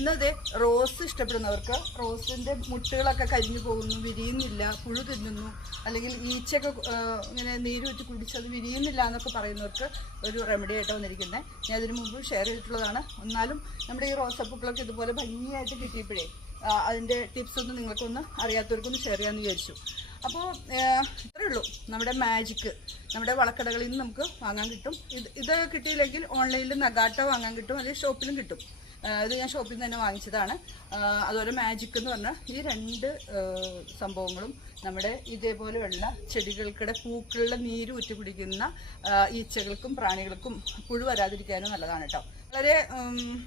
ഇന്നതെ rose ഇഷ്ടപ്പെടുന്നവർക്ക്, റോസിൻ്റെ മുട്ടുകളൊക്കെ കരിഞ്ഞു പോകുന്നു, വിരിയുന്നില്ല, പുഴു തിന്നുന്നു, അല്ലെങ്കിൽ ഈച്ചയൊക്കെ ഇങ്ങനെ നീരൂറ്റി കുടിച്ചത് വിരിയുന്നില്ല എന്നൊക്കെ പറയുന്നവർക്ക് ഒരു റെമഡി ആയിട്ട് വന്നിരിക്കുന്നത്. ഞാൻ അതിന് മുമ്പ് ഷെയർ ചെയ്തിട്ടുള്ളതാണ്. എന്നാലും നമ്മുടെ ഈ റോസപ്പൂക്കളൊക്കെ ഇതുപോലെ ഭംഗിയായിട്ട് കിട്ടിയപ്പോഴേ അതിൻ്റെ ടിപ്സൊന്നും നിങ്ങൾക്കൊന്ന് അറിയാത്തവർക്കൊന്ന് ഷെയർ ചെയ്യാമെന്ന് വിചാരിച്ചു. അപ്പോൾ ഇത്രയേ ഉള്ളൂ. നമ്മുടെ മാജിക്ക് നമ്മുടെ വളക്കടകളിൽ നിന്ന് നമുക്ക് വാങ്ങാൻ കിട്ടും. ഇത് കിട്ടിയില്ലെങ്കിൽ ഓൺലൈനിൽ നഗാട്ട വാങ്ങാൻ കിട്ടും, അല്ലെങ്കിൽ ഷോപ്പിലും കിട്ടും. ഇത് ഞാൻ ഷോപ്പിൽ നിന്ന് തന്നെ വാങ്ങിച്ചതാണ്. അതുപോലെ മാജിക് എന്ന് പറഞ്ഞാൽ ഈ രണ്ട് സംഭവങ്ങളും നമ്മുടെ ഇതേപോലെയുള്ള ചെടികൾക്കിടെ പൂക്കളുടെ നീര് ഊറ്റി കുടിക്കുന്ന ഈച്ചകൾക്കും പ്രാണികൾക്കും പുഴു വരാതിരിക്കാനും നല്ലതാണ് കേട്ടോ. വളരെ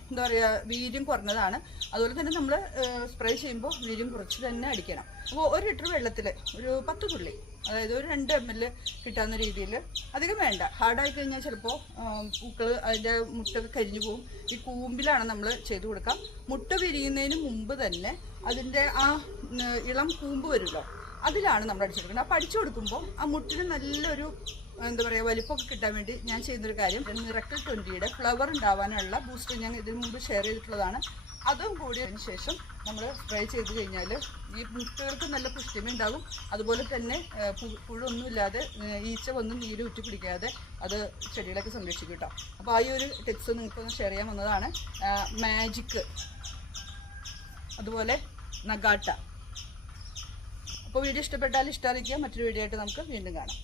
എന്താ പറയുക, വീര്യം കുറഞ്ഞതാണ്. അതുപോലെ തന്നെ നമ്മൾ സ്പ്രേ ചെയ്യുമ്പോൾ വീര്യം കുറച്ച് തന്നെ അടിക്കണം. അപ്പോൾ 1 ലിറ്റർ വെള്ളത്തിൽ ഒരു 10 തുള്ളി, അതായത് ഒരു 2 ml കിട്ടാവുന്ന രീതിയിൽ, അധികം വേണ്ട. ഹാർഡായി കഴിഞ്ഞാൽ ചിലപ്പോൾ പൂക്കൾ അതിൻ്റെ മുട്ടൊക്കെ കരിഞ്ഞു പോകും. ഈ കൂമ്പിലാണ് നമ്മൾ ചെയ്ത് കൊടുക്കാം. മുട്ട വിരിയുന്നതിന് മുമ്പ് തന്നെ അതിൻ്റെ ആ ഇളം കൂമ്പ് വരുമല്ലോ, അതിലാണ് നമ്മൾ അടിച്ചു കൊടുക്കുന്നത്. അപ്പോൾ അടിച്ചു കൊടുക്കുമ്പോൾ ആ മുട്ടിന് നല്ലൊരു എന്താ പറയുക വലിപ്പമൊക്കെ കിട്ടാൻ വേണ്ടി ഞാൻ ചെയ്യുന്നൊരു കാര്യം, മിറക്കിൾ 20യുടെ ഫ്ലവർ ഉണ്ടാവാനുള്ള ബൂസ്റ്റർ ഞാൻ ഇതിനു മുമ്പ് ഷെയർ ചെയ്തിട്ടുള്ളതാണ്. അതും കൂടി അതിന് ശേഷം നമ്മൾ സ്പ്രേ ചെയ്ത് കഴിഞ്ഞാൽ ഈ മുട്ടകൾക്ക് നല്ല പുഷ്ടിമ ഉണ്ടാകും. അതുപോലെ തന്നെ പുഴൊന്നുമില്ലാതെ ഈച്ച വന്ന് നീര് ഉറ്റി പിടിക്കാതെ അത് ചെടികളൊക്കെ സംരക്ഷിക്കും കേട്ടോ. അപ്പോൾ ആ ഒരു ടിപ്സ് നിങ്ങൾക്കൊന്ന് ഷെയർ ചെയ്യാൻ വന്നതാണ്. മാജിക്, അതുപോലെ നഗാട്ട. അപ്പോൾ വീഡിയോ ഇഷ്ടപ്പെട്ടാൽ ഇഷ്ടം അറിയിക്കുക. മറ്റൊരു വീഡിയോ ആയിട്ട് നമുക്ക് വീണ്ടും കാണാം.